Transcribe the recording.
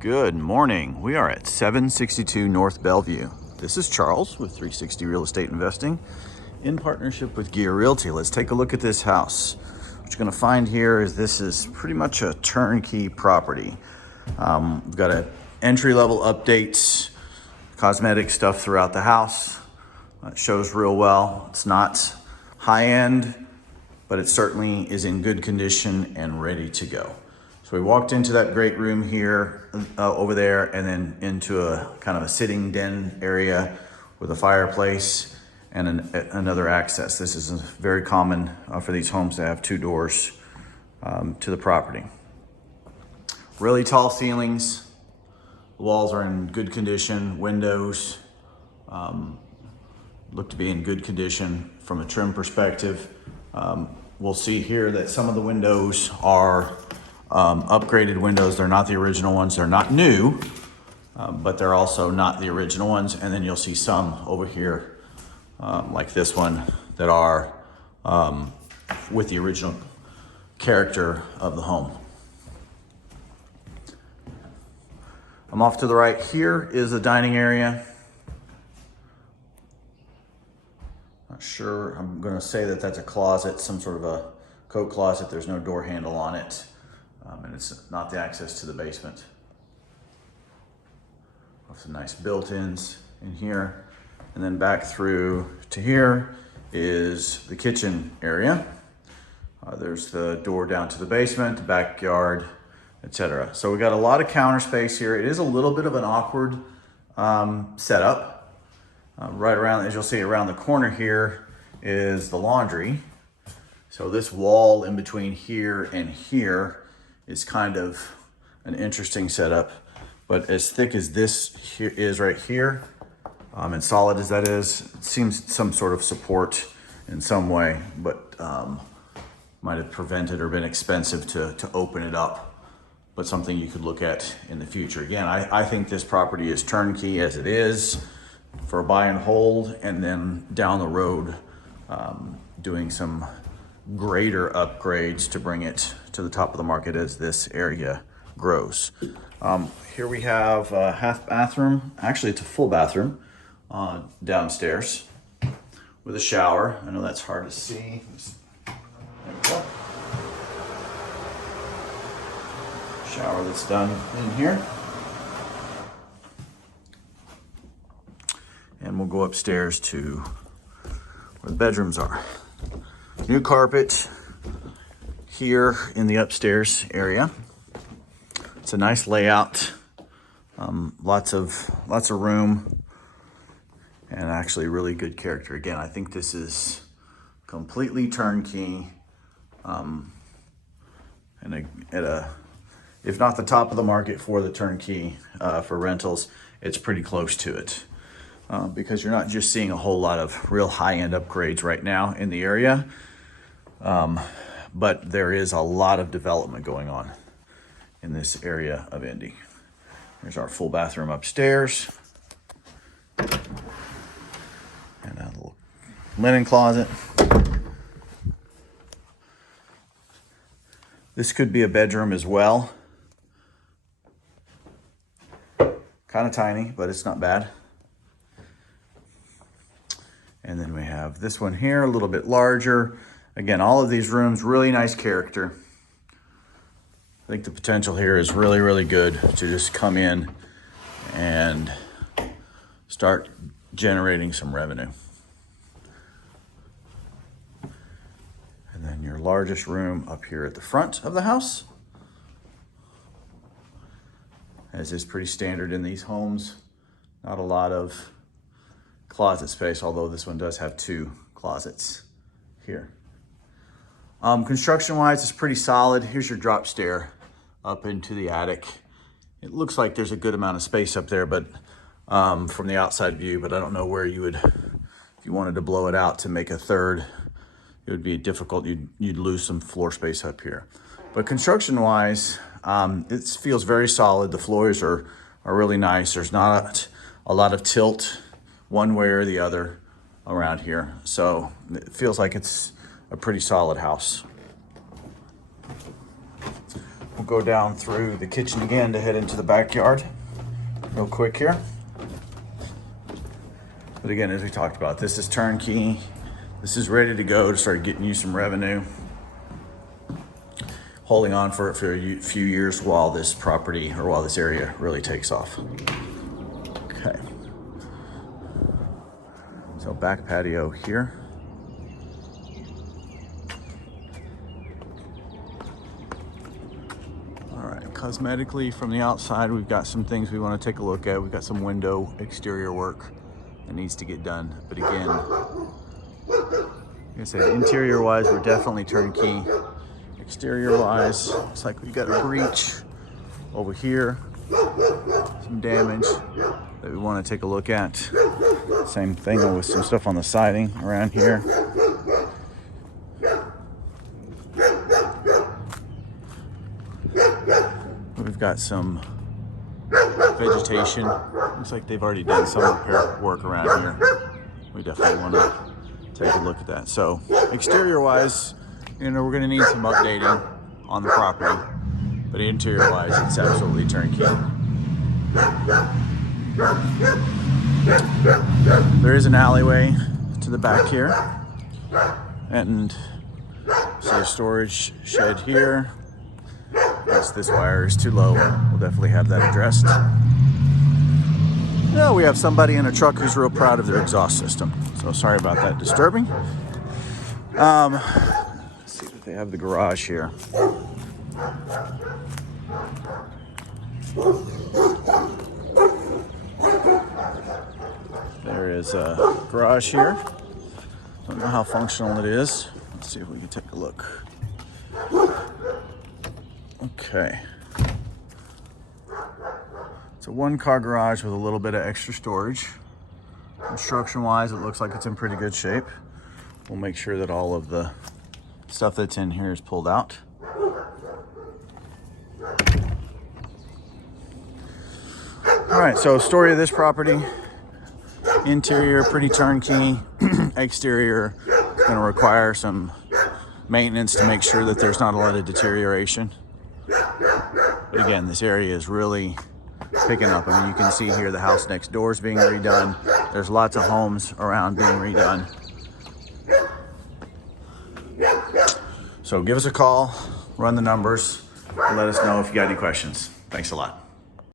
Good morning. We are at 762 North Bellevue. This is Charles with 360 Real Estate Investing in partnership with Gear Realty. Let's take a look at this house. What you're going to find here is this is pretty much a turnkey property. We've got an entry-level updates, cosmetic stuff throughout the house. It shows real well. It's not high-end, but it certainly is in good condition and ready to go. So we walked into that great room here, over there, and then into a kind of a sitting den area with a fireplace and another access. This is very common for these homes to have two doors to the property. Really tall ceilings. The walls are in good condition. Windows look to be in good condition from a trim perspective. We'll see here that some of the windows are upgraded windows. They're not the original ones. They're not new, but they're also not the original ones. And then you'll see some over here, like this one, that are with the original character of the home. Off to the right here is a dining area. Not sure, I'm gonna say that that's a closet, some sort of a coat closet. There's no door handle on it. And it's not the access to the basement. Some nice built-ins in here. And then back through to here is the kitchen area. There's the door down to the basement, the backyard, etc. So we got a lot of counter space here. It is a little bit of an awkward setup. Right around, as you'll see around the corner here, is the laundry. So this wall in between here and here is kind of an interesting setup, but as thick as this here is right here, and solid as that is, it seems some sort of support in some way, but might have prevented or been expensive to open it up, but something you could look at in the future. Again, I think this property is turnkey as it is for a buy and hold, and then down the road, doing some greater upgrades to bring it to the top of the market as this area grows. Here we have a half bathroom. Actually, it's a full bathroom downstairs with a shower. I know that's hard to see. There we go. Shower that's done in here. And we'll go upstairs to where the bedrooms are. New carpet here in the upstairs area. It's a nice layout, lots of room, and actually really good character. Again, I think this is completely turnkey, and if not the top of the market for the turnkey for rentals, it's pretty close to it. Because you're not just seeing a whole lot of real high-end upgrades right now in the area, but there is a lot of development going on in this area of Indy. There's our full bathroom upstairs, and a little linen closet. This could be a bedroom as well. Kind of tiny, but it's not bad. And then we have this one here, a little bit larger. Again, all of these rooms, really nice character. I think the potential here is really, really good to just come in and start generating some revenue. And then your largest room up here at the front of the house, as is pretty standard in these homes. Not a lot of closet space, although this one does have two closets here. Construction wise, it's pretty solid. Here's your drop stair up into the attic. It looks like there's a good amount of space up there, but from the outside view, but I don't know where you would, if you wanted to blow it out to make a third, it would be difficult. You'd lose some floor space up here. But construction wise, it feels very solid. The floors are really nice. There's not a lot of tilt one way or the other around here. So it feels like it's a pretty solid house. We'll go down through the kitchen again to head into the backyard real quick here. But again, as we talked about, this is turnkey. This is ready to go to start getting you some revenue. Holding on for a few years while this property or while this area really takes off. Okay. So back patio here. All right, cosmetically from the outside, we've got some things we want to take a look at. We've got some window exterior work that needs to get done. But again, like I said, interior wise, we're definitely turnkey. Exterior wise, looks like we got a breach over here, some damage that we want to take a look at. Same thing with some stuff on the siding around here. We've got some vegetation. Looks like they've already done some repair work around here. We definitely want to take a look at that. So exterior wise, you know, we're going to need some updating on the property, but interior wise, it's absolutely turnkey. There is an alleyway to the back here, and see a storage shed here. Yes, this wire is too low. We'll definitely have that addressed. Yeah, we have somebody in a truck who's real proud of their exhaust system. So sorry about that disturbing. Let's see if they have the garage here. There is a garage here. Don't know how functional it is. Let's see if we can take a look. Okay. It's a one-car garage with a little bit of extra storage. Construction-wise, it looks like it's in pretty good shape. We'll make sure that all of the stuff that's in here is pulled out. All right, so story of this property. Interior, pretty turnkey. Exterior, gonna require some maintenance to make sure that there's not a lot of deterioration. But again, this area is really picking up. I mean, you can see here the house next door is being redone. There's lots of homes around being redone. So give us a call, run the numbers, and let us know if you got any questions. Thanks a lot.